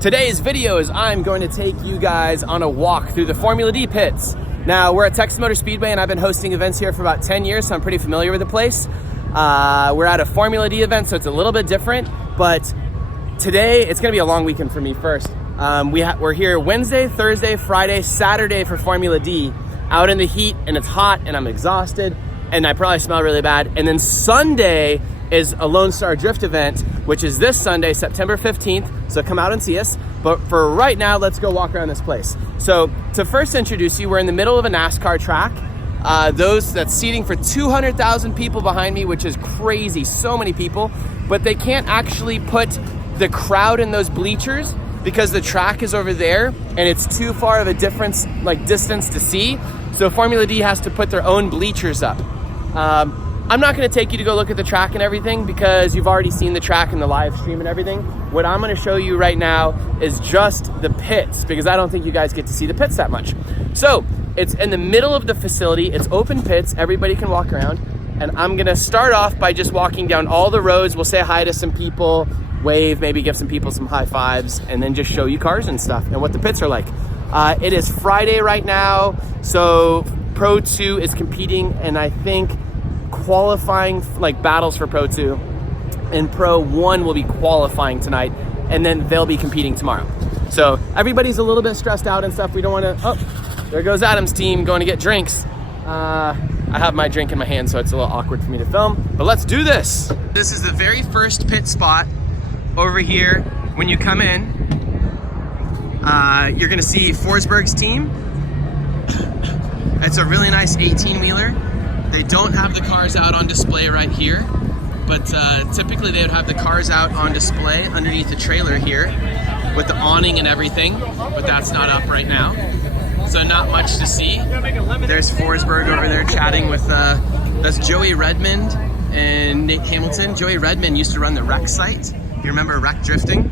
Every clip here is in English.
Today's video is I'm going to take you guys on a walk through the Formula D pits. Now, we're at Texas Motor Speedway and I've been hosting events here for about 10 years, so I'm pretty familiar with the place. We're at a Formula D event, so it's a little bit different, but today it's gonna be a long weekend for me first. We're here Wednesday, Thursday, Friday, Saturday for Formula D, out in the heat, and it's hot and I'm exhausted and I probably smell really bad. And then Sunday is a Lone Star Drift event, which is this Sunday, September 15th. So come out and see us. But for right now, let's go walk around this place. So to first introduce you, we're in the middle of a NASCAR track. That's seating for 200,000 people behind me, which is crazy, so many people. But they can't actually put the crowd in those bleachers because the track is over there and it's too far of a distance to see. So Formula D has to put their own bleachers up. I'm not gonna take you to go look at the track and everything because you've already seen the track and the live stream and everything. What I'm gonna show you right now is just the pits because I don't think you guys get to see the pits that much. So it's in the middle of the facility, it's open pits, everybody can walk around. And I'm gonna start off by just walking down all the roads. We'll say hi to some people, wave, maybe give some people some high fives, and then just show you cars and stuff and what the pits are like. It is Friday right now, so Pro 2 is competing, and I think qualifying battles for Pro 2, and Pro 1 will be qualifying tonight, and then they'll be competing tomorrow. So everybody's a little bit stressed out and stuff. We don't want to, oh, there goes Adam's team going to get drinks. I have my drink in my hand, so it's a little awkward for me to film, but let's do this. This is the very first pit spot over here. When you come in, you're gonna see Forsberg's team. It's a really nice 18-wheeler. They don't have the cars out on display right here, but typically they would have the cars out on display underneath the trailer here with the awning and everything, but that's not up right now. So not much to see. There's Forsberg over there chatting with, that's Joey Redmond and Nate Hamilton. Joey Redmond used to run the Rec site. You remember Rec Drifting?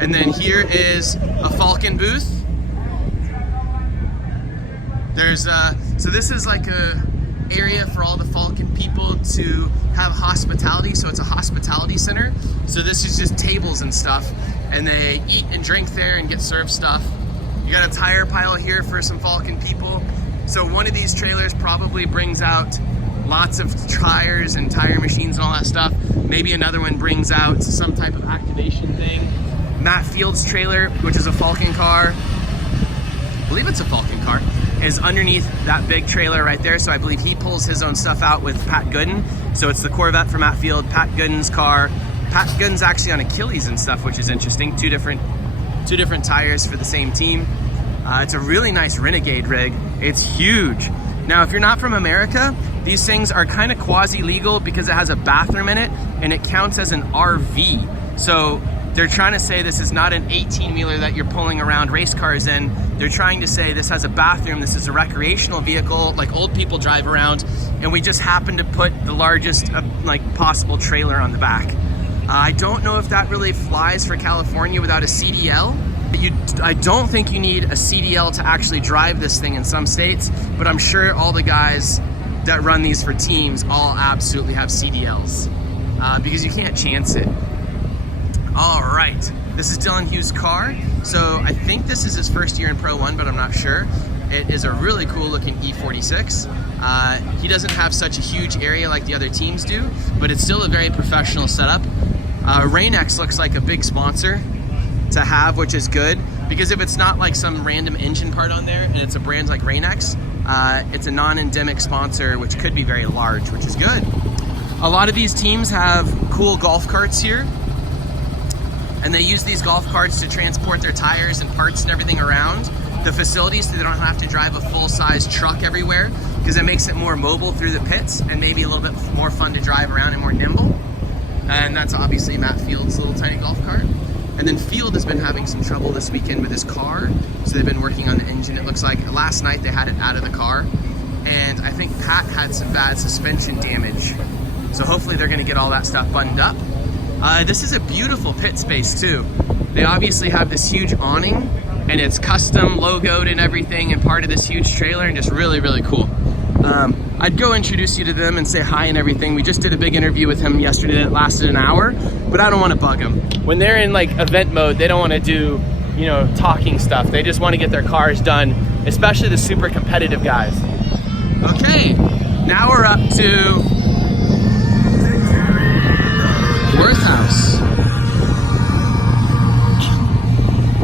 And then here is a Falcon booth. There's, so this is like a area for all the Falcon people to have hospitality. So it's a hospitality center. So this is just tables and stuff. And they eat and drink there and get served stuff. You got a tire pile here for some Falcon people. So one of these trailers probably brings out lots of tires and tire machines and all that stuff. Maybe another one brings out some type of activation thing. Matt Field's trailer, which is a Falcon car, I believe it's a Falcon car, is underneath that big trailer right there. So I believe he pulls his own stuff out with Pat Gooden. So it's the Corvette for Matt Field, Pat Gooden's car. Pat Gooden's actually on Achilles and stuff, which is interesting. Two different tires for the same team. It's a really nice Renegade rig. It's huge. Now, if you're not from America, these things are kind of quasi-legal because it has a bathroom in it and it counts as an RV. So they're trying to say this is not an 18-wheeler that you're pulling around race cars in. They're trying to say this has a bathroom, this is a recreational vehicle like old people drive around, and we just happen to put the largest possible trailer on the back. I don't know if that really flies for California without a CDL. I don't think you need a CDL to actually drive this thing in some states, but I'm sure all the guys that run these for teams all absolutely have CDLs because you can't chance it. All right, this is Dylan Hughes' car. So I think this is his first year in Pro 1, but I'm not sure. It is a really cool looking E46. He doesn't have such a huge area like the other teams do, but it's still a very professional setup. Rain-X looks like a big sponsor to have, which is good, because if it's not like some random engine part on there and it's a brand like Rain-X, it's a non-endemic sponsor, which could be very large, which is good. A lot of these teams have cool golf carts here, and they use these golf carts to transport their tires and parts and everything around the facilities so they don't have to drive a full-size truck everywhere, because it makes it more mobile through the pits and maybe a little bit more fun to drive around and more nimble. And that's obviously Matt Field's little tiny golf cart. And then Field has been having some trouble this weekend with his car, so they've been working on the engine. It looks like last night they had it out of the car, and I think Pat had some bad suspension damage. So hopefully they're gonna get all that stuff buttoned up. This is a beautiful pit space too. They obviously have this huge awning, and it's custom logoed and everything, and part of this huge trailer, and just really, really cool. I'd go introduce you to them and say hi and everything. We just did a big interview with him yesterday that lasted an hour, but I don't want to bug them. When they're in like event mode, they don't want to do you know, talking stuff. They just want to get their cars done, especially the super competitive guys. Okay, now we're up to Worth House.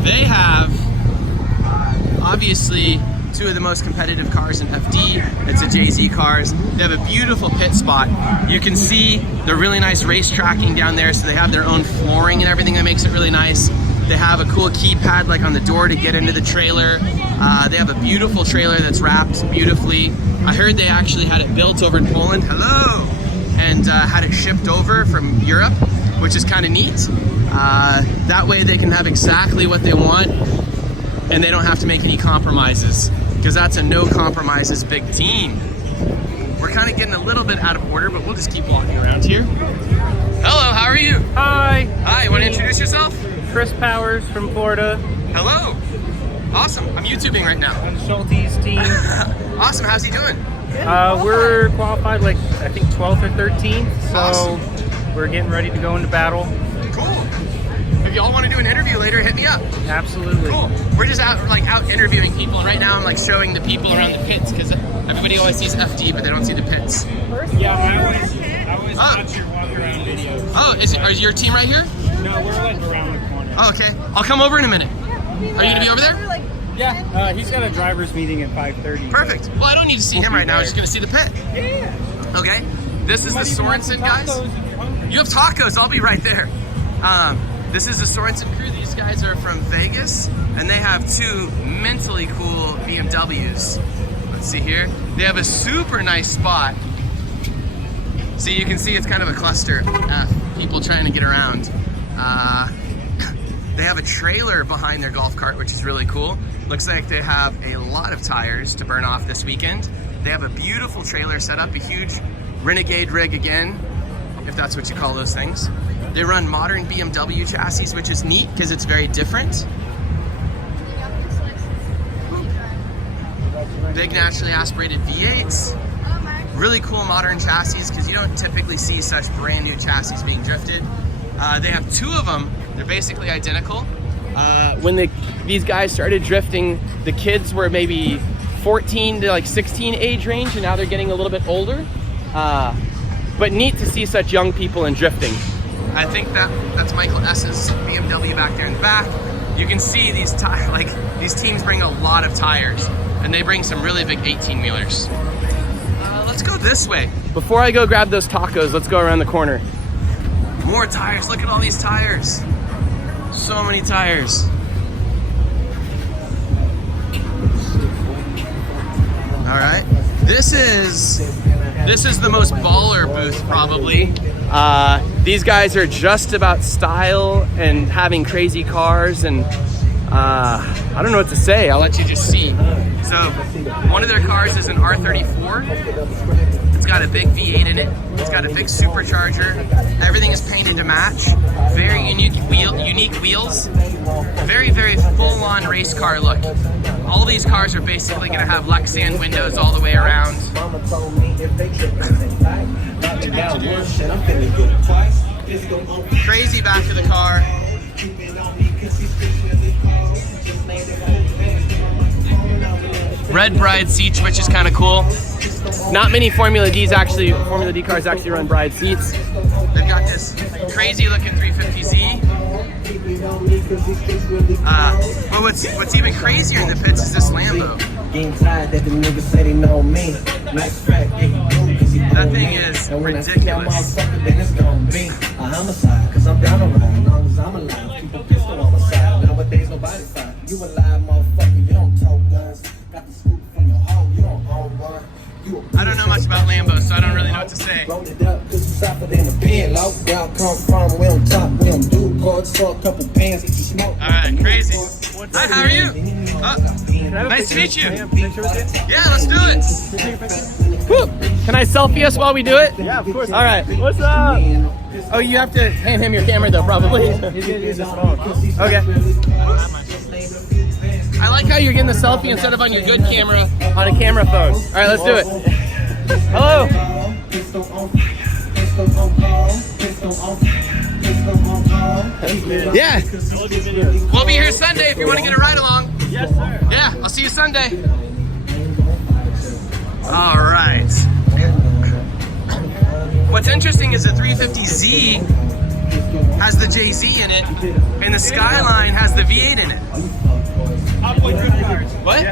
They have, obviously, two of the most competitive cars in FD. It's a JZ cars. They have a beautiful pit spot. You can see the really nice race tracking down there, so they have their own flooring and everything that makes it really nice. They have a cool keypad like on the door to get into the trailer. They have a beautiful trailer that's wrapped beautifully. I heard they actually had it built over in Poland. Hello! And had it shipped over from Europe, which is kind of neat. That way they can have exactly what they want and they don't have to make any compromises, because that's a no compromises big team. We're kind of getting a little bit out of order, but we'll just keep walking around here. Hello, how are you? Hi. Hi, you want to introduce yourself? Chris Powers from Florida. Hello. Awesome, I'm YouTubing right now. On Schulte's team. Awesome, how's he doing? We're qualified like, I think 12th or 13th, so Awesome. We're getting ready to go into battle. Cool. If y'all want to do an interview later, hit me up. Absolutely. Cool. We're just out interviewing people, and right now I'm like showing the people around the pits, because everybody always sees FD, but they don't see the pits. Yeah, I always watch your walk around videos. Oh, is your team right here? No, we're like around the corner. Oh, okay. I'll come over in a minute. Are you gonna be over there? Yeah, he's got a driver's meeting at 5:30. Perfect. Well, I don't need to see him right now. I'm just gonna see the pit. Yeah. Okay. This is the Sorensen guys. Tacos. You have tacos. I'll be right there. This is the Sorensen crew. These guys are from Vegas, and they have two mentally cool BMWs. Let's see here. They have a super nice spot. So you can see it's kind of a cluster. People trying to get around. They have a trailer behind their golf cart, which is really cool. Looks like they have a lot of tires to burn off this weekend. They have a beautiful trailer set up, a huge Renegade rig again, if that's what you call those things. They run modern BMW chassis, which is neat because it's very different. Big naturally aspirated V8s. Really cool modern chassis, because you don't typically see such brand new chassis being drifted. They have two of them. They're basically identical. When these guys started drifting, the kids were maybe 14 to like 16 age range, and now they're getting a little bit older. But neat to see such young people in drifting. I think that's Michael S.'s BMW back there in the back. You can see these teams bring a lot of tires, and they bring some really big 18-wheelers. Let's go this way. Before I go grab those tacos, let's go around the corner. More tires. Look at all these tires. So many tires. All right. This is the most baller booth probably. These guys are just about style and having crazy cars, and I don't know what to say. I'll let you just see. So one of their cars is an R34. It's got a big V8 in it. It's got a big supercharger. Everything is painted to match. Very unique wheels. Very, very full-on race car look. All these cars are basically going to have Lexan windows all the way around. Crazy back of the car. Red bride seats, which is kind of cool. Not many Formula D cars actually run bride seats. They've got this crazy looking 350Z. But what's even crazier in the pits is this Lambo. That thing is ridiculous. I don't know much about Lambos, so I don't really know what to say. Alright, crazy. Hi, how are you? Nice to meet you. Yeah, let's do it. Woo. Can I selfie us while we do it? Yeah, of course. Alright. What's up? Oh, you have to hand him your camera though, probably. Okay. I like how you're getting the selfie instead of on your good camera on a camera phone. All right, let's do it. Hello. Yeah. We'll be here Sunday if you what's interesting is the 350Z has the JZ in it, and the Skyline has the V8 in it. What?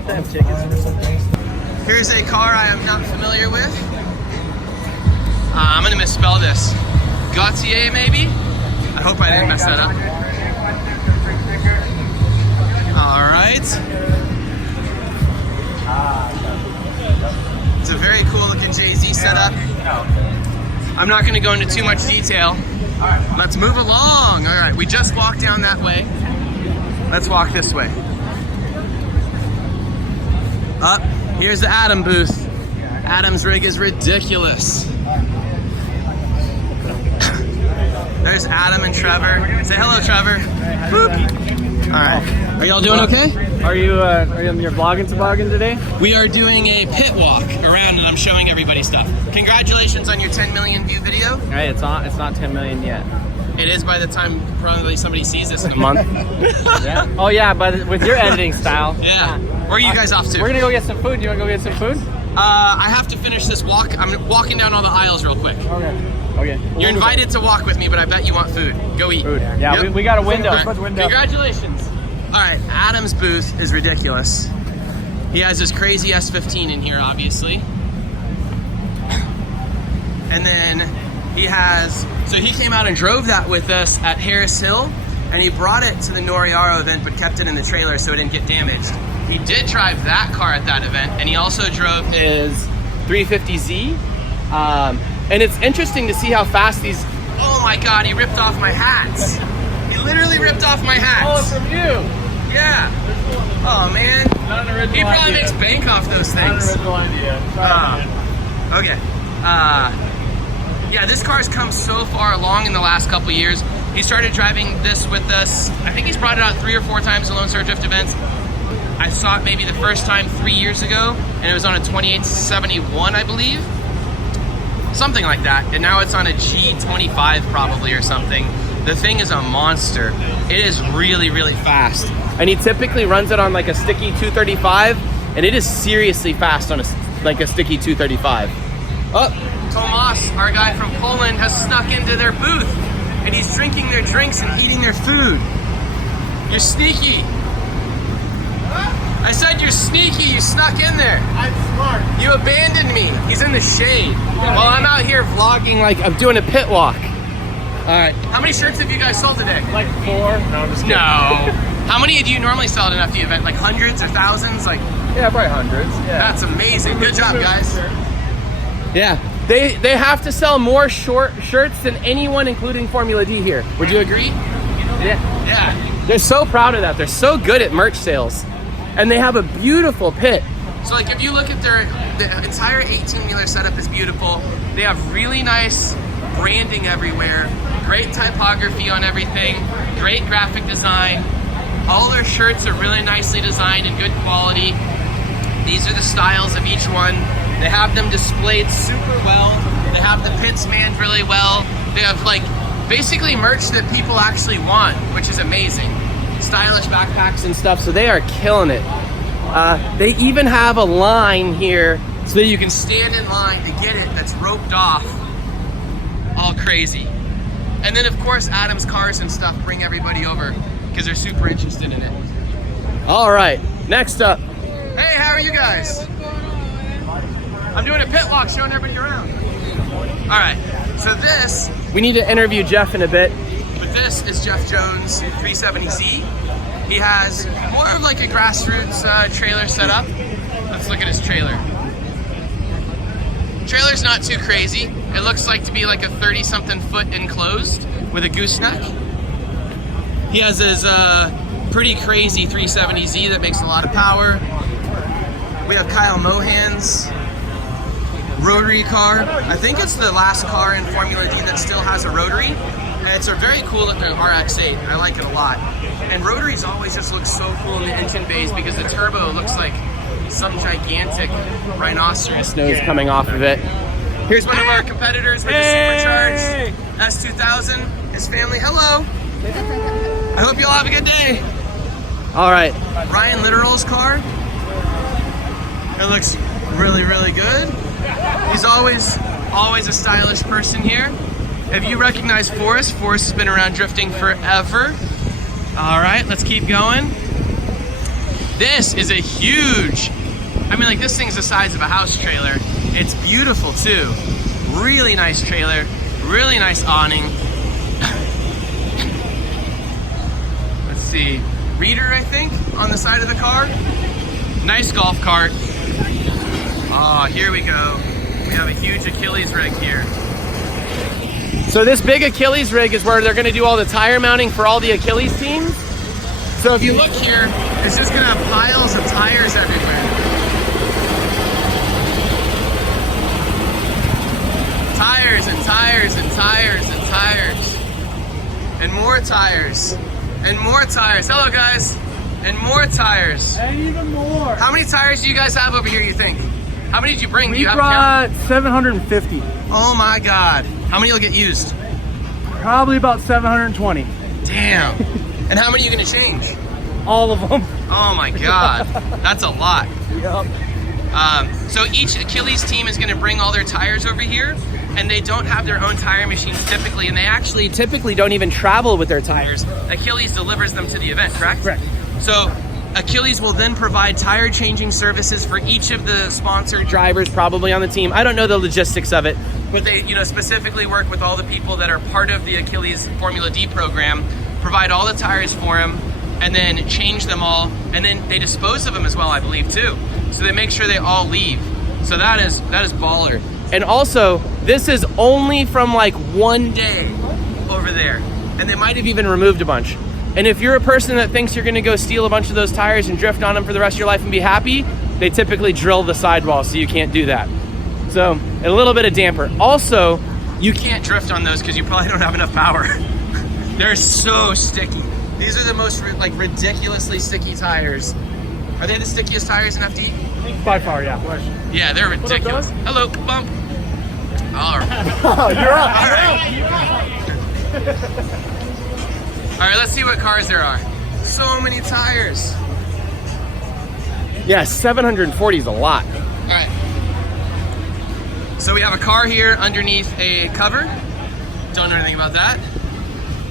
Here's a car I am not familiar with. I'm gonna misspell this. Gautier, maybe? I hope I didn't mess that up. All right. It's a very cool looking JZ setup. I'm not gonna go into too much detail. Let's move along. All right, we just walked down that way. Let's walk this way. Up, here's the Adam booth. Adam's rig is ridiculous. There's Adam and Trevor. Say hello, Trevor. Boop. All right. Are y'all doing okay? Are you on your vlogging toboggan today? We are doing a pit walk around, and I'm showing everybody stuff. Congratulations on your 10 million view video. Hey, it's not 10 million yet. It is by the time probably somebody sees this in a month. Yeah. Oh yeah, with your editing style. Yeah. Where are you guys off to? We're gonna go get some food. You wanna go get some food? I have to finish this walk. I'm walking down all the aisles real quick. Okay. You're invited to walk with me, but I bet you want food. Go eat. Food. Yeah, yep. we got a window. Right. Congratulations. All right, Adam's booth is ridiculous. He has his crazy S15 in here, obviously. And then he has, so he came out and drove that with us at Harris Hill, and he brought it to the Noriaro event, but kept it in the trailer so it didn't get damaged. He did drive that car at that event, and he also drove his 350Z. And it's interesting to see how fast these, oh my God, he ripped off my hats. He literally ripped off my hats. Oh, it's from you. Yeah. Oh man. Not an original He probably idea. makes bank off those things. Not an original idea. Okay. Yeah, this car's come so far along in the last couple years. He started driving this with us. I think he's brought it out 3 or 4 times to Lone Star Drift events. I saw it maybe the first time 3 years ago, and it was on a 2871, I believe. Something like that. And now it's on a G25 probably or something. The thing is a monster. It is really, really fast. And he typically runs it on like a sticky 235, and it is seriously fast on a sticky 235. Oh, Tomas, our guy from Poland, has snuck into their booth, and he's drinking their drinks and eating their food. You're sneaky. I said you're sneaky, you snuck in there. I'm smart. You abandoned me. He's in the shade. While I'm out here vlogging like I'm doing a pit walk. All right. How many shirts have you guys sold today? Like 4. No, I'm just kidding. No. How many do you normally sell at an FD event? Like hundreds or thousands? Like, Yeah, probably hundreds. Yeah. that's amazing. Good job, guys. Yeah. They have to sell more shirts than anyone, including Formula D here. Would you agree? Yeah. Yeah. They're so proud of that. They're so good at merch sales. And they have a beautiful pit. So like if you look at the entire 18-wheeler setup is beautiful. They have really nice branding everywhere. Great typography on everything. Great graphic design. All their shirts are really nicely designed and good quality. These are the styles of each one. They have them displayed super well. They have the pits manned really well. They have like basically merch that people actually want, which is amazing. Stylish backpacks and stuff, so they are killing it. They even have a line here so that you can stand in line to get it that's roped off. All crazy. And then of course Adam's cars and stuff bring everybody over because they're super interested in it. All right, next up. Hey, how are you guys? I'm doing a pit walk showing everybody around. All right, so this, we need to interview Jeff in a bit, but this is Jeff Jones' 370Z. He has more of like a grassroots trailer setup. Let's look at his trailer. Trailer's not too crazy. It looks like to be like a 30-something foot enclosed with a gooseneck. He has his pretty crazy 370Z that makes a lot of power. We have Kyle Mohan's rotary car. I think it's the last car in Formula D that still has a rotary. And it's a very cool looking RX-8, and I like it a lot. And rotaries always just look so cool in the engine bays because the turbo looks like some gigantic rhinoceros nose coming off of it. Here's one of our competitors with the supercharged S2000. His family, hello. I hope you all have a good day. All right, Ryan Litterall's car. It looks really, really good. He's always Always a stylish person here. If you recognize Forrest, Forrest has been around drifting forever. All right, let's keep going. This is a huge, I mean, like, this thing's the size of a house trailer. It's beautiful too. Really nice trailer, really nice awning. Let's see, reader, I think, on the side of the car. Nice golf cart. Oh, here we go. We have a huge Achilles rig here. So this big Achilles rig is where they're gonna do all the tire mounting for all the Achilles teams. So if you look here, it's just gonna have piles of tires everywhere. Tires and tires and tires and tires. And more tires. And more tires. Hello guys. And more tires. And even more. How many tires do you guys have over here, you think? How many did you bring? Do We you have brought count? 750. Oh my God. How many will get used? Probably about 720. Damn. And how many are you gonna change? All of them. Oh my God. That's a lot. Yep. So each Achilles team is gonna bring all their tires over here, and they don't have their own tire machines typically, and they actually Typically don't even travel with their tires. Achilles delivers them to the event, correct? Correct. So Achilles will then provide tire changing services for each of the sponsored Drivers probably on the team. I don't know the logistics of it. but they, you know, specifically work with all the people that are part of the Achilles Formula D program, provide all the tires for them, and then change them all, and then they dispose of them as well, I believe, too. So they make sure they all leave. So that is baller. And also, this is only from like one Day over there. and they might have even removed a bunch. And if you're a person that thinks you're gonna go steal a bunch of those tires and drift on them for the rest of your life and be happy, they typically drill the sidewall, so you can't do that. So, a little bit of damper. Also, You can't drift on those because you probably don't have enough power. They're so sticky. These are the most like ridiculously sticky tires. Are they the stickiest tires in FD? By far, yeah. Yeah, they're ridiculous. Hello, bump. All right. Oh, you're up. All right. All right, let's see what cars there are. So many tires. yeah, 740 is a lot. All right. So we have a car here underneath a cover. Don't know anything about that.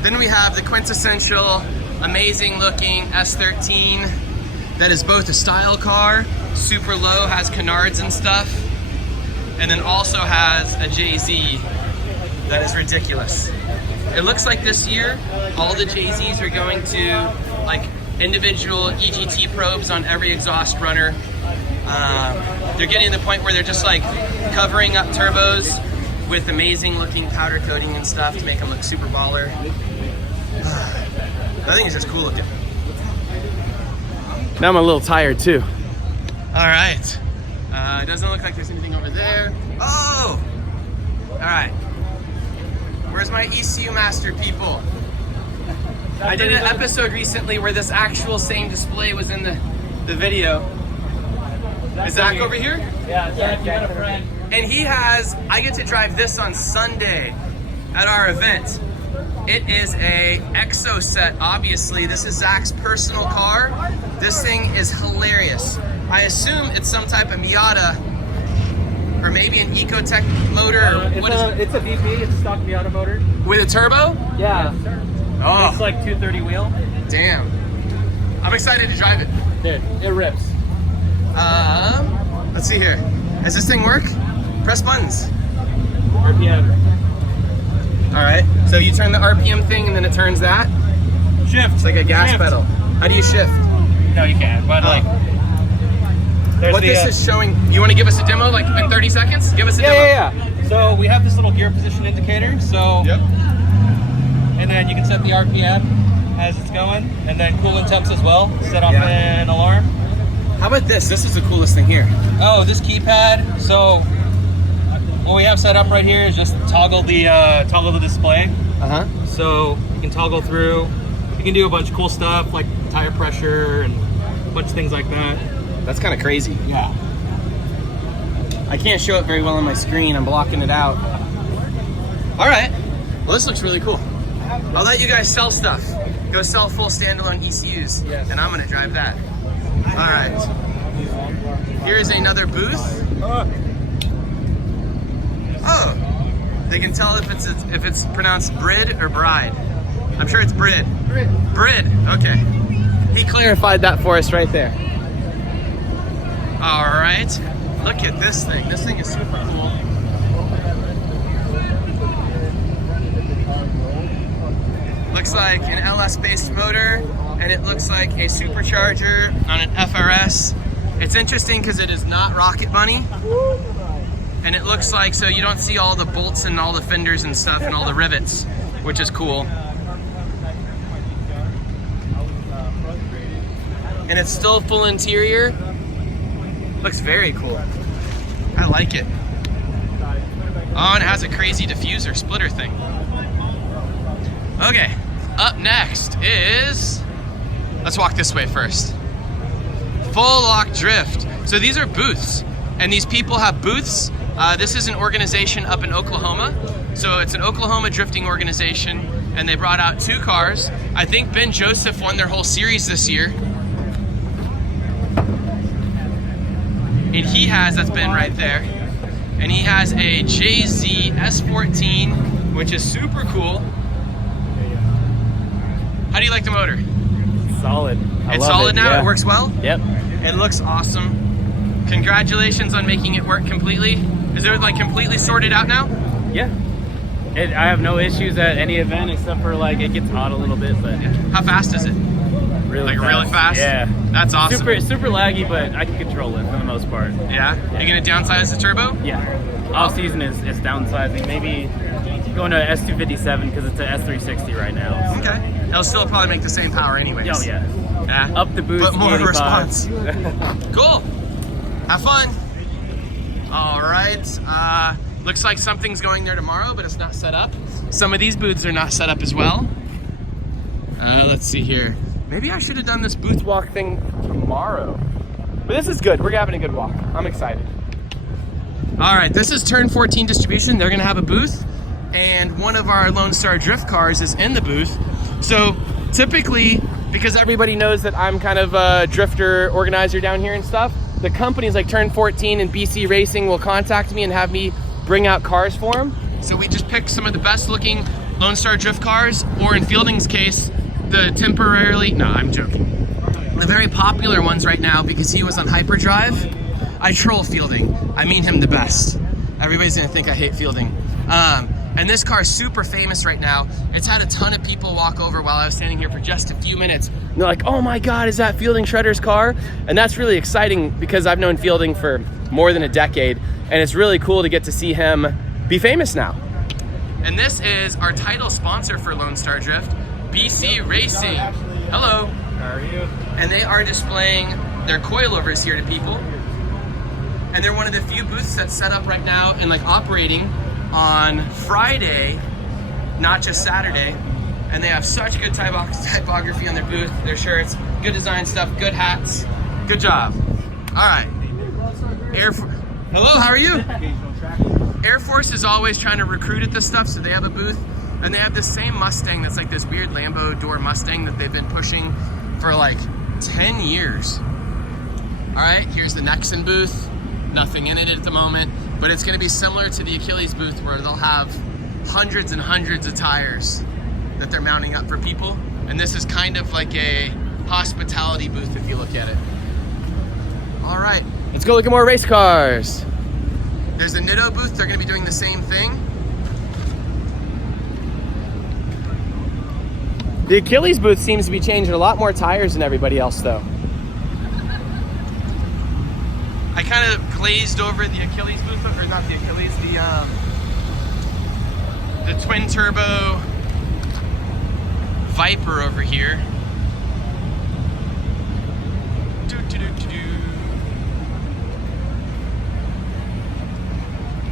Then we have the quintessential, amazing looking S13 that is both a style car, super low, has canards and stuff, and then also has a JZ that is ridiculous. It looks like this year, all the JZs are going to like individual EGT probes on every exhaust runner. They're getting to the point where they're just like covering up turbos with amazing looking powder coating and stuff to make them look super baller. I think it's just cool looking. Now I'm a little tired too. All right. It doesn't look like there's anything over there. Oh! All right. Where's my ECU master people? I did an episode recently where this actual same display was in the video. Is Zach over here? Yeah, Zach, you got a friend. And he has, I get to drive this on Sunday at our event. It is a exo set, obviously. This is Zach's personal car. This thing is hilarious. I assume it's some type of Miata or maybe an Ecotech motor. Or what is it? It's a VP. It's a stock Miata motor. With a turbo? Yeah. Oh, It's like 230 wheel. damn. I'm excited to drive it. Dude, it rips. Let's see here. Does this thing work? Press buttons. RPM. All right. So you turn the RPM thing and then it turns that? Shift. It's like a gas Shift. pedal. How do you shift? No, you can't. But like, there's What the, this is showing, you want to give us a demo like in 30 seconds? Give us a demo. Yeah. So we have this little gear position indicator. So, Yep. and then you can set the RPM as it's going, and then coolant temps as well. Set off Yeah. an alarm. How about this? This is the coolest thing here. Oh, this keypad. So what we have set up right here is just toggle the display. Uh-huh. So you can toggle through. You can do a bunch of cool stuff like tire pressure and a bunch of things like that. That's kind of crazy. Yeah. I can't show it very well on my screen. I'm blocking it out. All right. Well, this looks really cool. I'll let you guys sell stuff. Go sell full standalone ECUs. Yes. And I'm going to drive that. All right. Here's another booth. Oh, they can tell if it's pronounced Brid or Bride. I'm sure it's Brid. Brid, okay. He clarified that for us right there. All right, look at this thing. This thing is super cool. Looks like an LS-based motor, and it looks like a supercharger on an FRS. It's interesting because it is not Rocket Bunny. And it looks like, so you don't see all the bolts and all the fenders and stuff and all the rivets, which is cool. And it's still full interior. Looks very cool. I like it. Oh, and it has a crazy diffuser splitter thing. Okay, up next is, let's walk this way first. Full lock drift. So these are booths, and these people have booths. This is an organization up in Oklahoma. So it's an Oklahoma drifting organization, and they brought out 2 cars. I think Ben Joseph won their whole series this year. And he has, that's Ben right there. And he has a JZ S14, which is super cool. How do you like the motor? Solid. It's solid now? Yeah. It works well? Yep. It looks awesome. Congratulations on making it work completely. Is it like completely sorted out now? Yeah. I have no issues at any event except for like it gets hot a little bit, but. How fast is it? Really fast. Really fast? Yeah. That's awesome. Super laggy, but I can control it for the most part. Yeah? Are you gonna downsize the turbo? Yeah. Off season is downsizing. Maybe going to S257 because it's an S360 right now. So. Okay. It'll still probably make the same power anyways. Oh yeah. Yeah. Up the boost. But more response. Cool. Have fun. All right. Looks like something's going there tomorrow, but it's not set up. Some of these booths are not set up as well. Let's see here. Maybe I should have done this booth walk thing tomorrow. But this is good. We're having a good walk. I'm excited. All right, this is Turn 14 Distribution. They're gonna have a booth, and one of our Lone Star Drift cars is in the booth. So typically, because everybody knows that I'm kind of a drifter organizer down here and stuff, the companies like Turn 14 and BC Racing will contact me and have me bring out cars for them. So we just picked some of the best looking Lone Star Drift cars, or in Fielding's case, the temporarily, no, I'm joking. The very popular ones right now, because he was on Hyperdrive. I troll Fielding. I mean him the best. Everybody's gonna think I hate Fielding. And this car is super famous right now. It's had a ton of people walk over while I was standing here for just a few minutes. And they're like, oh my God, is that Fielding Shredder's car? And that's really exciting because I've known Fielding for more than a decade, and it's really cool to get to see him be famous now. And this is our title sponsor for Lone Star Drift, BC Racing. Hello. How are you? And they are displaying their coilovers here to people. And they're one of the few booths that's set up right now and like operating on Friday, not just Saturday. And they have such good typography on their booth, their shirts, good design stuff, good hats. Good job. All right. Hello, how are you? Air Force is always trying to recruit at this stuff, so they have a booth. And they have this same Mustang that's like this weird Lambo door Mustang that they've been pushing for like 10 years. All right, here's the Nexon booth. Nothing in it at the moment, but it's gonna be similar to the Achilles booth where they'll have hundreds and hundreds of tires that they're mounting up for people. And this is kind of like a hospitality booth if you look at it. All right. Let's go look at more race cars. There's a Nitto booth, they're gonna be doing the same thing. The Achilles booth seems to be changing a lot more tires than everybody else though. I kind of glazed over the Achilles booth, or not the Achilles, the twin turbo Viper over here.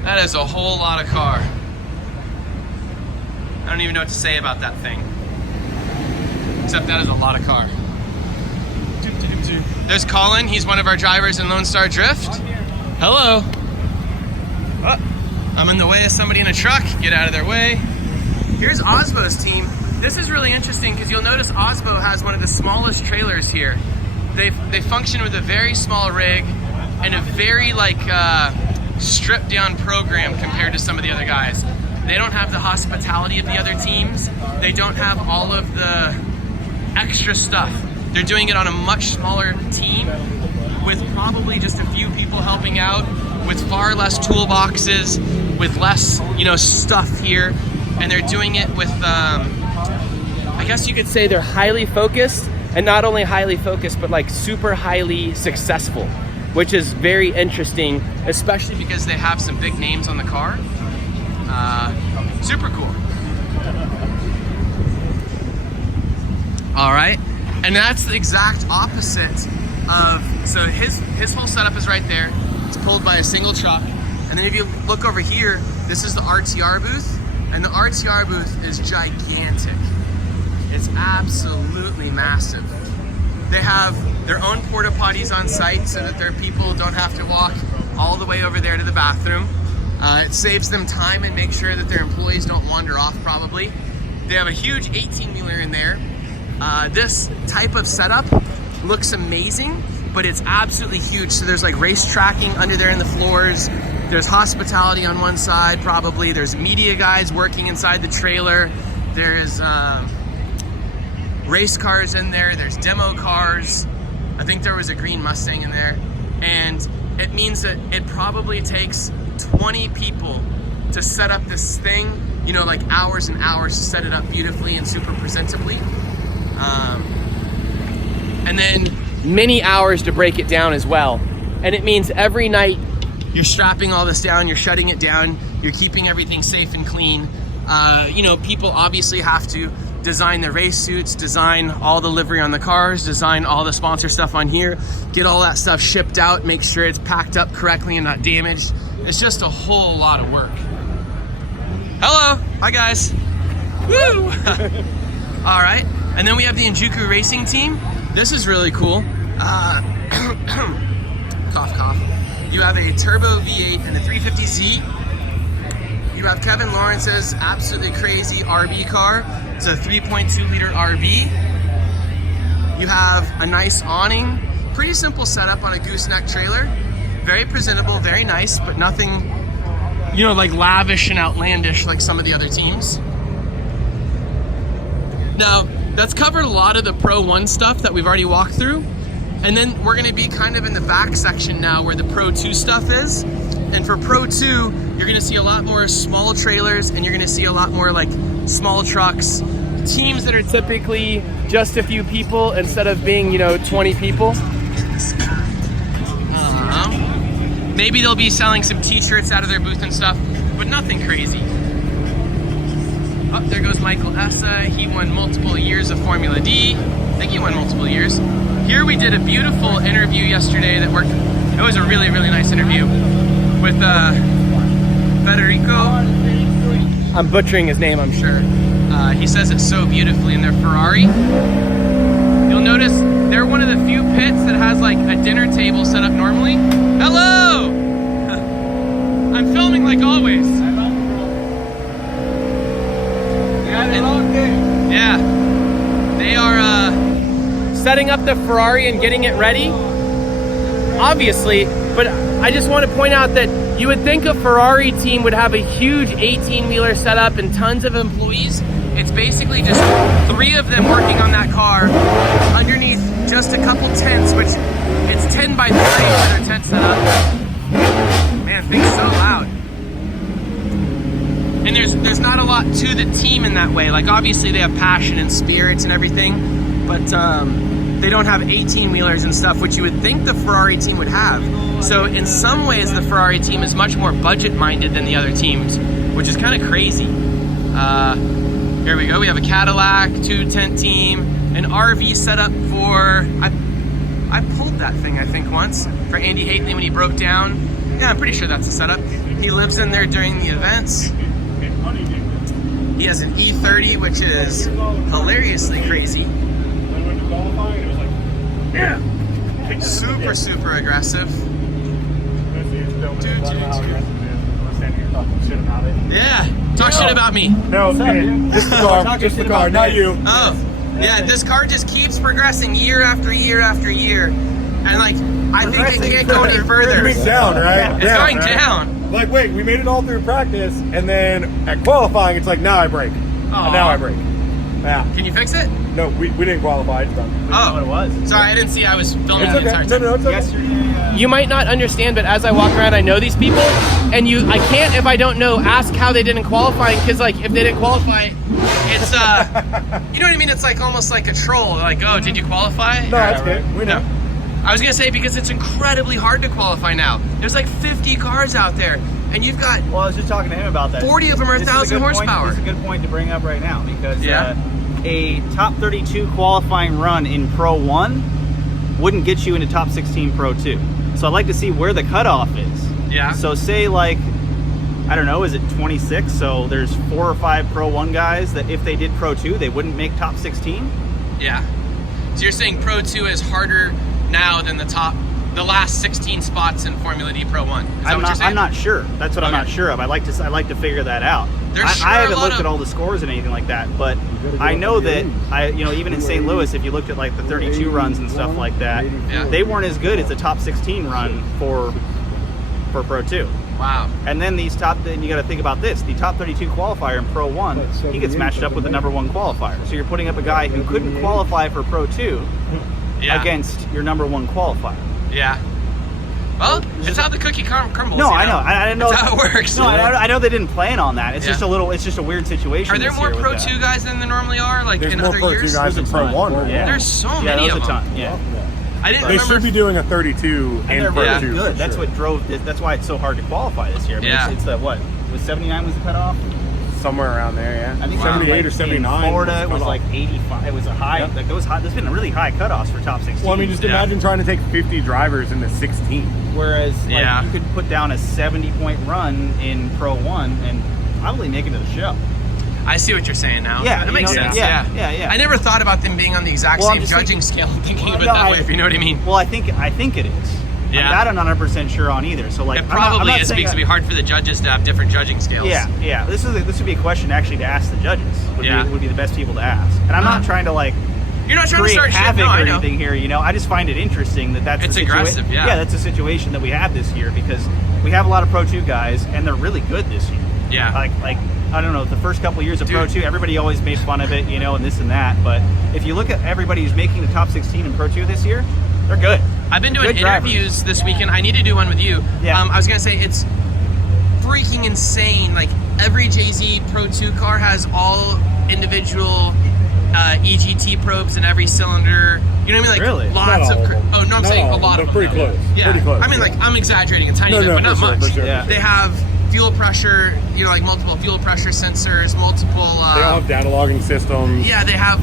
That is a whole lot of car. I don't even know what to say about that thing. Except that is a lot of car. There's Colin, he's one of our drivers in Lone Star Drift. Hello. Oh, I'm in the way of somebody in a truck, get out of their way. Here's Aasbo's team. This is really interesting because you'll notice Aasbo has one of the smallest trailers here. They function with a very small rig and a very like stripped down program compared to some of the other guys. They don't have the hospitality of the other teams. They don't have all of the extra stuff. They're doing it on a much smaller team with probably just a few people helping out, with far less toolboxes, with less, you know, stuff here. And they're doing it with, I guess you could say they're highly focused, and not only highly focused, but like super highly successful, which is very interesting, especially because they have some big names on the car. Super cool. All right, and that's the exact opposite of, so his whole setup is right there. It's pulled by a single truck. And then if you look over here, this is the RTR booth, and the RTR booth is gigantic. It's absolutely massive. They have their own porta potties on site so that their people don't have to walk all the way over there to the bathroom. It saves them time and makes sure that their employees don't wander off probably. They have a huge 18-wheeler in there. This type of setup looks amazing, but it's absolutely huge. So there's like race tracking under there in the floors. There's hospitality on one side probably. There's media guys working inside the trailer. There's race cars in there. There's demo cars. I think there was a green Mustang in there. And it means that it probably takes 20 people to set up this thing, you know, like hours and hours to set it up beautifully and super presentably. And then many hours to break it down as well. And it means every night you're strapping all this down, you're shutting it down, you're keeping everything safe and clean. You know, people obviously have to design the race suits, design all the livery on the cars, design all the sponsor stuff on here, get all that stuff shipped out, make sure it's packed up correctly and not damaged. It's just a whole lot of work. Hello, hi guys. Woo! All right, and then we have the Injuku Racing team. This is really cool. Cough, cough. You have a turbo V8 and a 350Z. You have Kevin Lawrence's absolutely crazy RB car. It's a 3.2 liter RB. You have a nice awning. Pretty simple setup on a gooseneck trailer. Very presentable, very nice, but nothing, you know, like lavish and outlandish like some of the other teams. Now, that's covered a lot of the Pro 1 stuff that we've already walked through. And then we're gonna be kind of in the back section now where the Pro 2 stuff is. And for Pro 2, you're gonna see a lot more small trailers, and you're gonna see a lot more like small trucks, teams that are typically just a few people instead of being, you know, 20 people. Maybe they'll be selling some t-shirts out of their booth and stuff, but nothing crazy. Oh, there goes Michael Essa. He won multiple years of Formula D. I think he won multiple years. Here we did a beautiful interview yesterday that worked. It was a really, really nice interview with Federico. I'm butchering his name, I'm sure. He says it so beautifully in their Ferrari. You'll notice they're one of the few pits that has like a dinner table set up normally. Hello! I'm filming like always. Yeah, they are setting up the Ferrari and getting it ready, obviously, but I just want to point out that you would think a Ferrari team would have a huge 18-wheeler setup and tons of employees. It's basically just 3 of them working on that car underneath just a couple tents, which it's 10 by 30 for their tent setup. Man, things so loud. And there's not a lot to the team in that way. Like obviously they have passion and spirits and everything, but they don't have 18-wheelers and stuff, which you would think the Ferrari team would have. So in some ways the Ferrari team is much more budget-minded than the other teams, which is kind of crazy. Here we go, we have a Cadillac, 2-tent team, an RV setup for, I pulled that thing I think once, for Andy Haitley when he broke down. Yeah, I'm pretty sure that's the setup. He lives in there during the events. He has an E30, which is hilariously crazy. Yeah. Super, super aggressive. Yeah, talk shit about me. No, just the car, not you. Oh, yeah, this car just keeps progressing year after year after year. And like, I think it can't go any further. It's down, right? It's going down. Like, wait, we made it all through practice, and then at qualifying, it's like, now I brake. Oh. Now I brake. Yeah. Can you fix it? No, we didn't qualify. It's done. Oh, what it was. Sorry, I didn't see. I was filming It's the okay. entire time. No, it's okay. Yesterday, You might not understand, but as I walk around, I know these people, and I can't, if I don't know, ask how they did in qualifying, because like if they didn't qualify, it's you know what I mean? It's like almost like a troll. Like, oh, did you qualify? No, that's good. We know. No. I was gonna say because it's incredibly hard to qualify now. There's like 50 cars out there, and you've got well, I was just talking to him about that. 40 of them are This is a 1,000 good point- horsepower. This is a good point to bring up right now because Yeah. A top 32 qualifying run in Pro 1 wouldn't get you into top 16 Pro 2. So I'd like to see where the cutoff is. Yeah. So say like, I don't know, is it 26? So there's 4 or 5 Pro 1 guys that if they did Pro 2, they wouldn't make top 16? Yeah. So you're saying Pro 2 is harder now than the last 16 spots in Formula D Pro 1. Is that what you're saying? I'm not sure. That's what I'm Okay. not sure of. I'd like to figure that out. There's sure I a haven't lot looked of- at all the scores and anything like that, but I know that even in St. Louis, if you looked at like the 32 runs and stuff like that, Yeah. they weren't as good as the top 16 run for Pro 2. Wow. And then then you got to think about this: the top 32 qualifier in Pro 1, he gets matched up with the number 1 qualifier. So you're putting up a guy who couldn't qualify for Pro 2 Yeah. against your number 1 qualifier. Yeah. Well, it's how the cookie crumbles. No, you I know. I know. That's how it works. No, I know they didn't plan on that. It's Yeah. It's just a weird situation. Are there this more year with Pro that. 2 guys than there normally are? Like There's in more other Pro 2 years? guys than Pro 1. Right? Yeah. There's so Yeah, many there's of a them. ton. Yeah. I didn't They remember. should be doing a 32 And in they're Pro really 2. good. for That's sure. what drove this. That's why it's so hard to qualify this year. I mean, Yeah. It's the what? Was 79 was the cutoff? Somewhere around there, yeah. I think 78 or in 79. Florida, it was cutoff. like 85. It was a high. Yep. Like those high. There's been really high cutoffs for top 16. Well, I mean, just Yeah. imagine trying to take 50 drivers into 16. Whereas like, Yeah. you could put down a 70-point run in Pro 1 and probably make it to the show. I see what you're saying now. Yeah, That makes you know, sense. yeah, yeah. I never thought about them being on the exact Well, I'm same just judging scale and thinking of it no, that way, if you know what I mean. Well, I think it is. Yeah. I'm not 100% sure on either. So like, It I'm not probably is saying because it'd be hard for the judges to have different judging scales. Yeah. This would be a question actually to ask the judges. Would be the best people to ask. And I'm not trying to like You're not trying to create start shit. havoc No, or I know. anything here. You know, I just find it interesting that's It's the aggressive, yeah. Yeah, that's a situation that we have this year because we have a lot of Pro 2 guys and they're really good this year. Yeah. Like I don't know, the first couple of years of Pro Dude. 2, everybody always made fun of it, you know, and this and that. But if you look at everybody who's making the top 16 in Pro 2 this year, they're good. I've been doing Good drivers. interviews this weekend. I need to do one with you. Yeah. I was gonna say it's freaking insane. Like every JZ Pro 2 car has all individual EGT probes in every cylinder. You know what I mean? Like Really? lots Not all of. of them. Oh no, I'm Not saying all a of lot them, of but them. pretty close. Yeah. Pretty close, I mean, yeah. like I'm exaggerating a tiny No, bit, no, but not for sure, much. for sure. Yeah. They have fuel pressure. You know, like multiple fuel pressure sensors, multiple. They all have data logging systems. Yeah, they have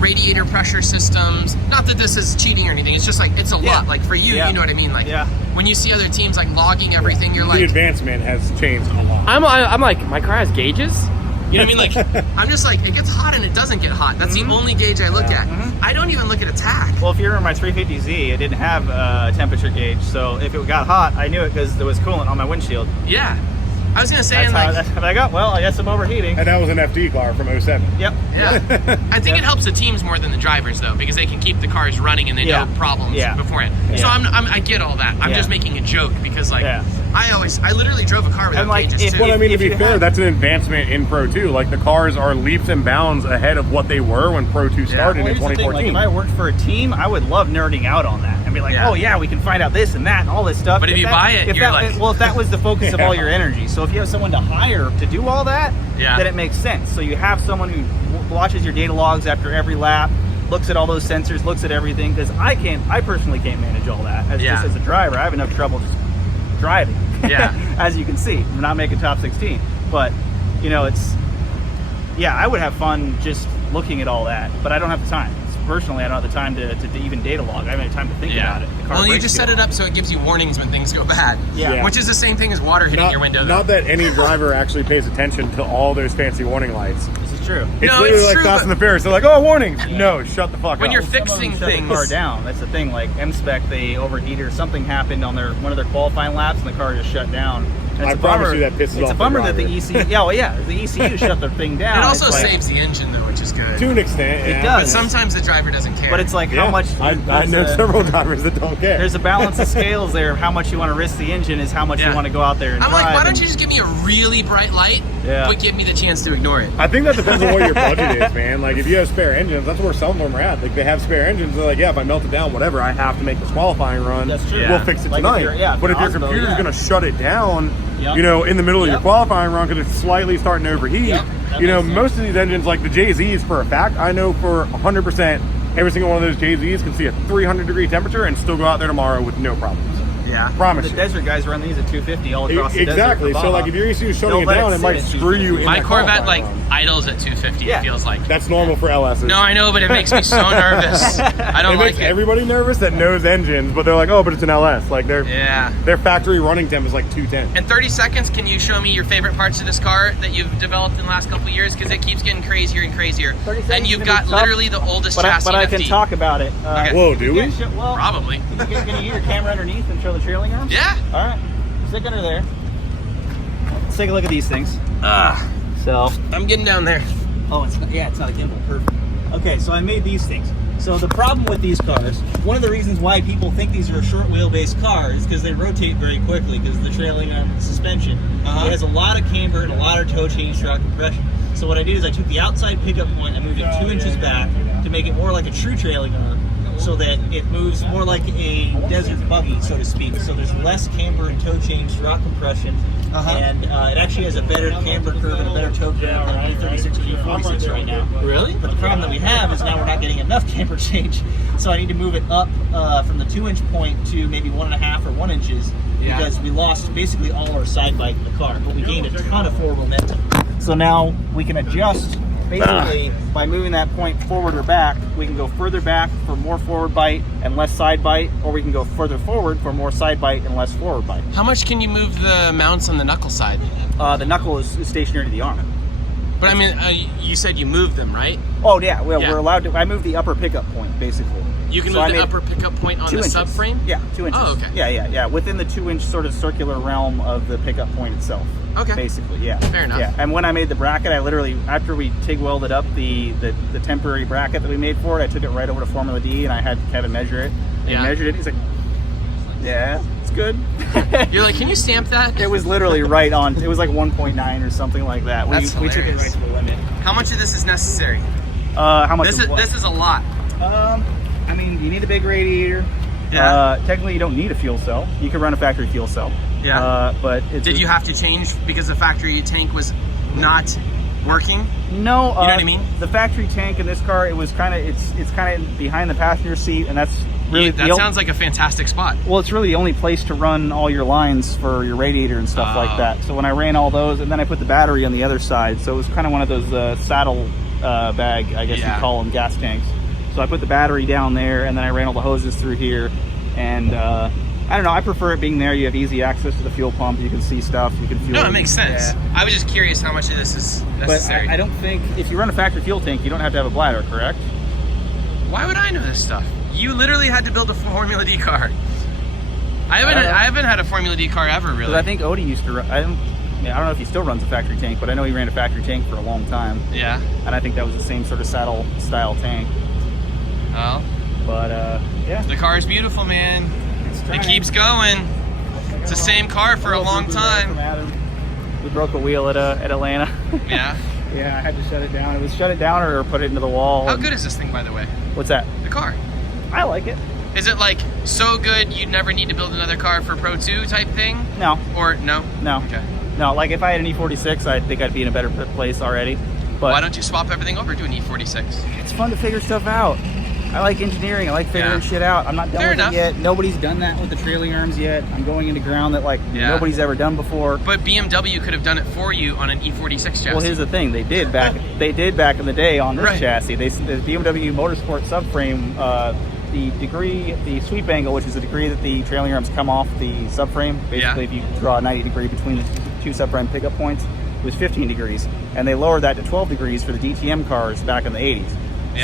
radiator pressure systems. Not that this is cheating or anything. It's just like it's a Yeah. lot. Like for you, Yeah. you know what I mean. Like Yeah. when you see other teams like logging everything, you're The like, advancement has changed a lot. I'm like, my car has gauges? you know what I mean? Like I'm just like it gets hot and it doesn't get hot. That's the only gauge I look at. I don't even look at attack. Well, if you remember my 350Z, it didn't have a temperature gauge, so if it got hot, I knew it because there was coolant on my windshield. Yeah, I was gonna say, That's and how like, I'm like, oh, well, I guess I'm overheating. And that was an FD car from 07. Yep. yeah, I think it helps the teams more than the drivers though, because they can keep the cars running and they Yeah. know problems Yeah. beforehand. So Yeah. I get all that. I'm Yeah. just making a joke because like Yeah. I literally drove a car without And, like, gauges if- too. Well, I mean, to If be you fair, had- that's an advancement in Pro 2. Like, the cars are leaps and bounds ahead of what they were when Pro 2 started Well, in here's the thing, 2014. like, if I worked for a team, I would love nerding out on that and be like, Yeah. oh yeah, we can find out this and that and all this stuff. But if you buy it, you're like- well, if that was the focus of all Yeah. your energy. So if you have someone to hire to do all that, Yeah. then it makes sense. So you have someone who watches your data logs after every lap, looks at all those sensors, looks at everything. Because I personally can't manage all that. Yeah. Just as a driver, I have enough trouble just driving. Yeah. As you can see, I'm not making top 16. But you know, yeah, I would have fun just looking at all that, but I don't have the time. Personally, I don't have the time to even data log. I haven't had time to think about it. The car Well, you breaks just too. set it up so it gives you warnings when things go bad. Yeah. Which is the same thing as water hitting your window. Though. Not that any driver actually pays attention to all those fancy warning lights. This is true. It's No, literally it's like true, Fast but- and the Furious. They're like, oh, warning. No, shut the fuck When up. you're Some of fixing them shut the things. car down. That's the thing. Like M-Spec, they overheated or something happened on one of their qualifying laps, and the car just shut down. And I it's a promise bummer. you that pisses It's off a the bummer that the driver. ECU. Yeah, well, yeah, the ECU shut the thing down. It also It's like- saves the engine though, which is good. To an extent, It yeah. does. But sometimes the driver doesn't care. But it's like Yeah. how much. I there's know a- several drivers that don't care. There's a balance of scales there. Of how much you want to risk the engine is how much Yeah. you want to go out there and I'm drive. like, why don't and- you just give me a really bright light, Yeah. but give me the chance to ignore it? I think that depends on what your budget is, man. Like, if you have spare engines, that's where some of them are at. Like, they have spare engines. They're like, yeah, if I melt it down, whatever, I have to make this qualifying run. That's true. We'll Yeah. fix it Like if tonight. you're- yeah, if but if you're your Aasbo, computer's yeah. going to shut it down, Yep. you know, in the middle of your Yep. qualifying run because it's slightly starting to overheat, Yep. That you know, makes sense. most of these engines, like the JZs, for a fact, I know for 100%, every single one of those JZs can see a 300-degree temperature and still go out there tomorrow with no problems. Yeah. Promise The you. desert guys run these at 250 all across the desert. Exactly. for So, Baja. like, if your ECU is shutting Don't it let down, it it sit might at screw you in My that Corvette qualifying like run. idles at 250. Yeah. It feels like. That's normal for LSs. No, I know, but it makes me so nervous. I don't It like makes it. everybody nervous that knows engines, but they're like, oh, but it's an LS. Like, Yeah. their factory running temp is like 210. In 30 seconds, can you show me your favorite parts of this car that you've developed in the last couple of years? Because it keeps getting crazier and crazier. 30 And seconds you've is gonna got be tough, literally the oldest chassis but I in can FD. talk about it. Okay. Whoa, do we? Well, Probably. Can you get your camera underneath and show the trailing arms? Yeah. All right. Stick under there. Let's take a look at these things. So, I'm getting down there. oh, it's not a gimbal. Perfect. Okay, so I made these things. So the problem with these cars, one of the reasons why people think these are a short wheelbase car is because they rotate very quickly because of the trailing arm and the suspension. It has a lot of camber and a lot of toe change shock compression. So what I did is I took the outside pickup point and moved it 2 inches back to make it more like a true trailing arm, so that it moves more like a desert buggy, so to speak. So there's less camber and toe change rock compression, and it actually has a better camber curve and a better toe curve than an E36 or E46 right now. Really? But the problem that we have is now we're not getting enough camber change, so I need to move it up from the 2 inch point to maybe 1.5 or 1 inches, Yeah. because we lost basically all our side bite in the car, but we gained a ton of forward momentum. So now we can adjust. Basically, by moving that point forward or back, we can go further back for more forward bite and less side bite, or we can go further forward for more side bite and less forward bite. How much can you move the mounts on the knuckle side? The knuckle is stationary to the arm. But I mean, you said you moved them, right? Oh yeah, well, Yeah. we're allowed to. I moved the upper pickup point basically. You can So I move the made upper pickup point on 2 the inches. subframe? Yeah, 2 inches. Oh, okay. Yeah. Within the 2 inch sort of circular realm of the pickup point itself. Okay. Basically, yeah. Fair enough. Yeah, and when I made the bracket, I literally, after we TIG welded up the temporary bracket that we made for it, I took it right over to Formula D and I had Kevin measure it. And Yeah. he measured it. He's like, yeah, it's good. You're like, can you stamp that? It was literally right on. It was like 1.9 or something like that. That's we took it hilarious. right to the limit. How much of this is necessary? How much? This of is what? this is a lot. I mean, you need a big radiator. Yeah. Technically, you don't need a fuel cell. You can run a factory fuel cell. Yeah. But it's Did you have to change because the factory tank was not working? No. You know what I mean? The factory tank in this car, it was kind of it's kind of behind the passenger seat, and that's really That sounds like a fantastic spot. well, it's really the only place to run all your lines for your radiator and stuff like Oh. that. So when I ran all those, and then I put the battery on the other side, so it was kind of one of those saddle bag, I guess Yeah. you call them, gas tanks. So I put the battery down there, and then I ran all the hoses through here, and I don't know, I prefer it being there. You have easy access to the fuel pump. You can see stuff. You can fuel. No, it makes sense. Yeah. I was just curious how much of this is But necessary. I don't think if you run a factory fuel tank, you don't have to have a bladder, correct? Why would I know this stuff? You literally had to build a Formula D car. I don't know. haven't had a Formula D car ever, really. Because I think Odie used to run. I don't know if he still runs a factory tank, but I know he ran a factory tank for a long time, Yeah. and I think that was the same sort of saddle style tank. Well, But yeah, the car is beautiful, man. it's It trying. keeps going. It's the same car for a long time. We broke a wheel at Atlanta. Yeah. Yeah, I had to shut it down. It was shut it down or put it into the wall. How good is this thing, by the way? What's that? The car. I like it. Is it like so good you'd never need to build another car for Pro 2 type thing? No, Or no? no, Okay. no. Like if I had an E46, I think I'd be in a better place already. But Why don't you swap everything over to an E46? it's fun to figure stuff out. I like engineering. I like figuring Yeah. shit out. I'm not done Fair with enough. it yet. Nobody's done that with the trailing arms yet. I'm going into ground that Yeah. nobody's ever done before. But BMW could have done it for you on an E46 chassis. Well, here's the thing. They did back in the day on this Right. chassis. The BMW Motorsport subframe, the sweep angle, which is the degree that the trailing arms come off the subframe. Basically, if you draw a 90 degree between the two subframe pickup points, it was 15 degrees, and they lowered that to 12 degrees for the DTM cars back in the 80s.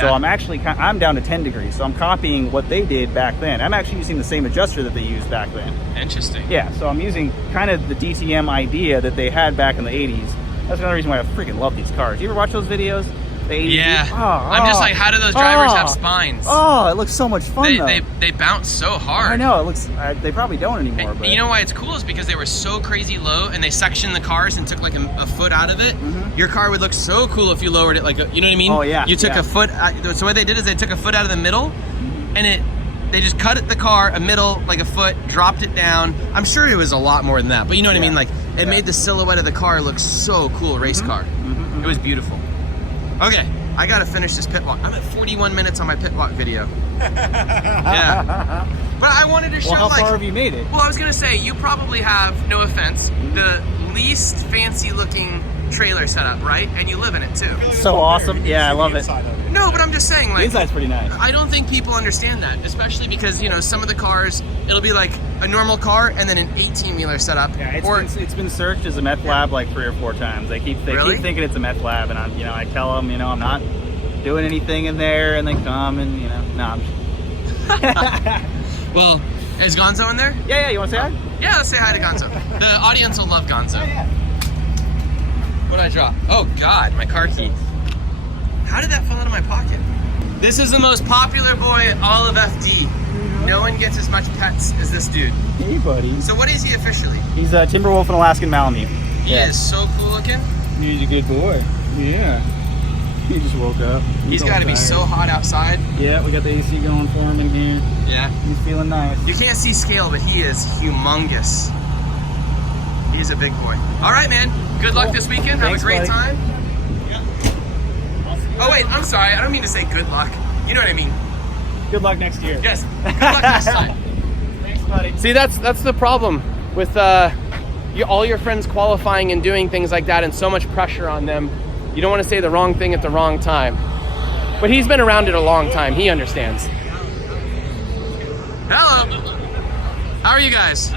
So Yeah. I'm down to 10 degrees, so I'm copying what they did back then. I'm actually using the same adjuster that they used back then. Interesting. Yeah, so I'm using kind of the DTM idea that they had back in the 80s. That's another reason why I freaking love these cars. You ever watch those videos? The 80s? Yeah. Oh, I'm just like, how do those drivers have spines? Oh, it looks so much fun, though. They bounce so hard. I know, it looks, they probably don't anymore. And But you know why it's cool is because they were so crazy low and they sectioned the cars and took like a foot out of it. Your car would look so cool if you lowered it like you know what I mean? Oh, yeah, You took yeah. a foot. So what they did is they took a foot out of the middle, and they just cut the car a middle like a foot, dropped it down. I'm sure it was a lot more than that, but you know what I mean? Like it made the silhouette of the car look so cool, race car. It was beautiful. Okay, I gotta finish this pit walk. I'm at 41 minutes on my pit walk video. Yeah. But I wanted to show well, how far have you made it? Well, I was gonna say, you probably have, no offense, the least fancy looking trailer setup, right? And you live in it too. So awesome. Yeah, I love it. No, but I'm just saying, The like, inside's pretty nice. I don't think people understand that, especially because, you know, some of the cars, it'll be like a normal car and then an 18-wheeler setup. Yeah, or it's been searched as a meth lab like 3 or 4 times. They keep Really? thinking it's a meth lab, and I tell them, I'm not doing anything in there, and they come and no. well, is Gonzo in there? Yeah, you want to say hi? Yeah, let's say hi to Gonzo. The audience will love Gonzo. Yeah. What did I drop? Oh God, my car key. How did that fall out of my pocket? This is the most popular boy at all of FD. No one gets as much pets as this dude. Hey, buddy. So what is he officially? He's a Timberwolf and Alaskan Malamute. He is so cool looking. He's a good boy. Yeah. He just woke up. He's got to be so hot outside. Yeah, we got the AC going for him in here. Yeah. He's feeling nice. You can't see scale, but he is humongous. He's a big boy. All right, man. Good luck this weekend. Thanks, Have a great buddy. time. Oh wait, I'm sorry. I don't mean to say good luck. You know what I mean. Good luck next year. Yes. Good luck next time. Thanks, buddy. See, that's the problem with all your friends qualifying and doing things like that, and so much pressure on them. You don't want to say the wrong thing at the wrong time. But he's been around it a long time. He understands. Hello. How are you guys?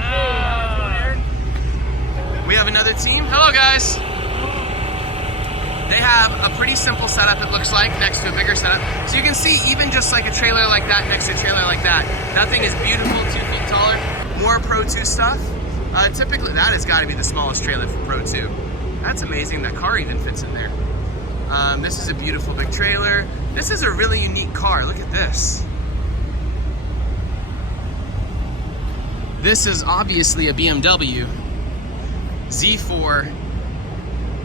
We have another team. Hello, guys. They have a pretty simple setup, it looks like, next to a bigger setup. So you can see even just like a trailer like that next to a trailer like that, that thing is beautiful, 2 feet taller. More Pro 2 stuff. Typically, that has got to be the smallest trailer for Pro 2. That's amazing. That car even fits in there. This is a beautiful big trailer. This is a really unique car. Look at this. This is obviously a BMW Z4.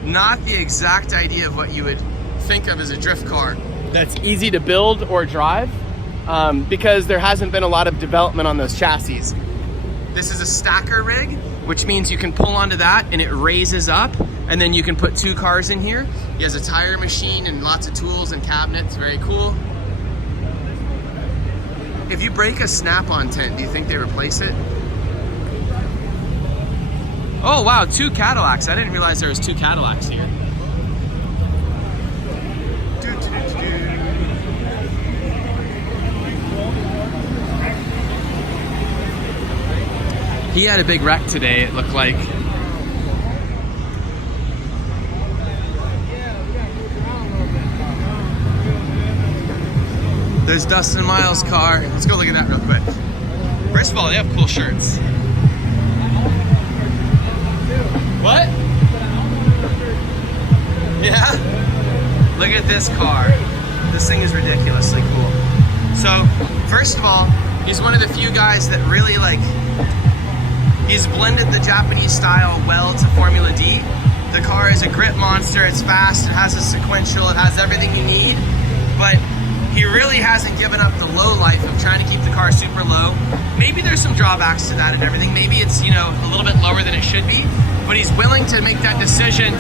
Not the exact idea of what you would think of as a drift car. That's easy to build or drive because there hasn't been a lot of development on those chassis. This is a stacker rig, which means you can pull onto that and it raises up, and then you can put 2 cars in here. He has a tire machine and lots of tools and cabinets. Very cool. If you break a snap-on tent, do you think they replace it? Oh wow, 2 Cadillacs. I didn't realize there was 2 Cadillacs here. He had a big wreck today, it looked like. There's Dustin Miles' car. Let's go look at that real quick. First of all, they have cool shirts. What? Yeah? Look at this car. This thing is ridiculously cool. So, first of all, he's one of the few guys that really he's blended the Japanese style well to Formula D. The car is a grip monster, it's fast, it has a sequential, it has everything you need, but he really hasn't given up the low life of trying to keep the car super low. Maybe there's some drawbacks to that and everything. Maybe it's, a little bit lower than it should be, but he's willing to make that decision.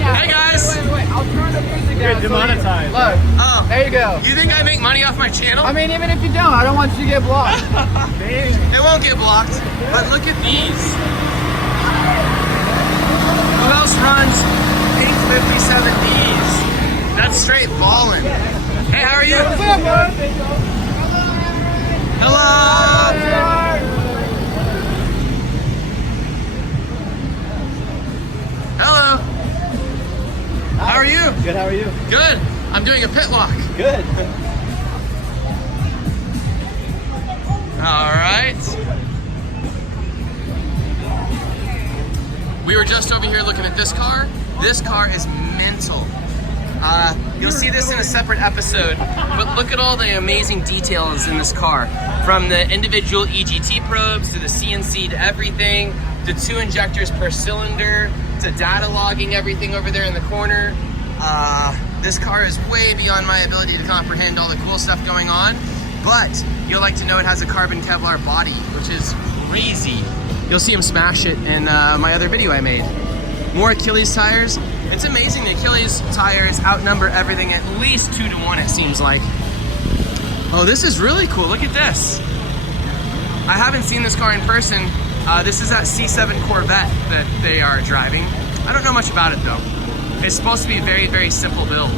Hey guys! Wait, I'll turn the music down. You're demonetized. Look, Oh, there you go. you think I make money off my channel? I mean, even if you don't, I don't want you to get blocked. It won't get blocked, but look at these. Who else runs pink 57Ds? That's straight ballin'. Hey, how are you? Hello. Hello. Good, how are you? Good. I'm doing a pit walk. Good. All right. We were just over here looking at this car. This car is mental. You'll see this in a separate episode, but look at all the amazing details in this car. From the individual EGT probes, to the CNC, to everything, to 2 injectors per cylinder, to data logging everything over there in the corner. This car is way beyond my ability to comprehend all the cool stuff going on, but you'll like to know it has a carbon Kevlar body, which is crazy. You'll see him smash it in my other video I made. More Achilles tires. It's amazing the Achilles tires outnumber everything at least 2 to 1, it seems like. Oh, this is really cool. Look at this. I haven't seen this car in person. This is that C7 Corvette that they are driving. I don't know much about it though. It's supposed to be a very, very simple build.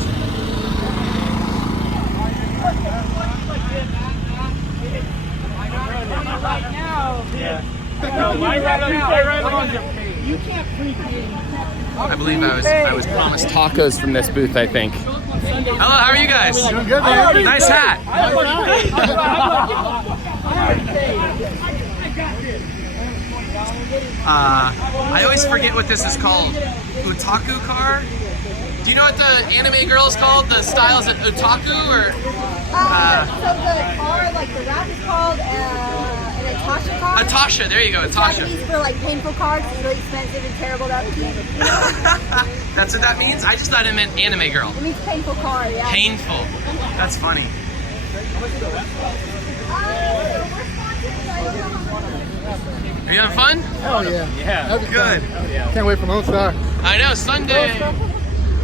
I believe I was promised tacos from this booth, I think. Hello, how are you guys? Doing good, man. Nice hat. I always forget what this is called. Otaku car? Do you know what the anime girl is called? The style is it otaku or? So the car, like the wrap is called an Atasha car. Atasha, there you go, Atasha. Japanese for like painful cars. It's really expensive and terrible to upkeep. You know? That's what that means? I just thought it meant anime girl. It means painful car, yeah. Painful. That's funny. Are you having fun? Hell yeah. Yeah. Good. Can't wait for Lone Star. I know, Sunday.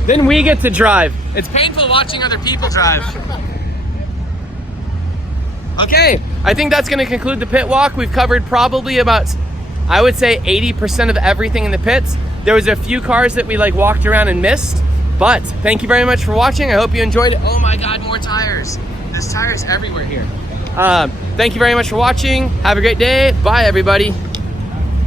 Then we get to drive. It's painful watching other people drive. Okay, I think that's going to conclude the pit walk. We've covered probably about, I would say 80% of everything in the pits. There was a few cars that we like walked around and missed, but thank you very much for watching. I hope you enjoyed it. Oh my God, more tires. There's tires everywhere here. Thank you very much for watching. Have a great day. Bye, everybody.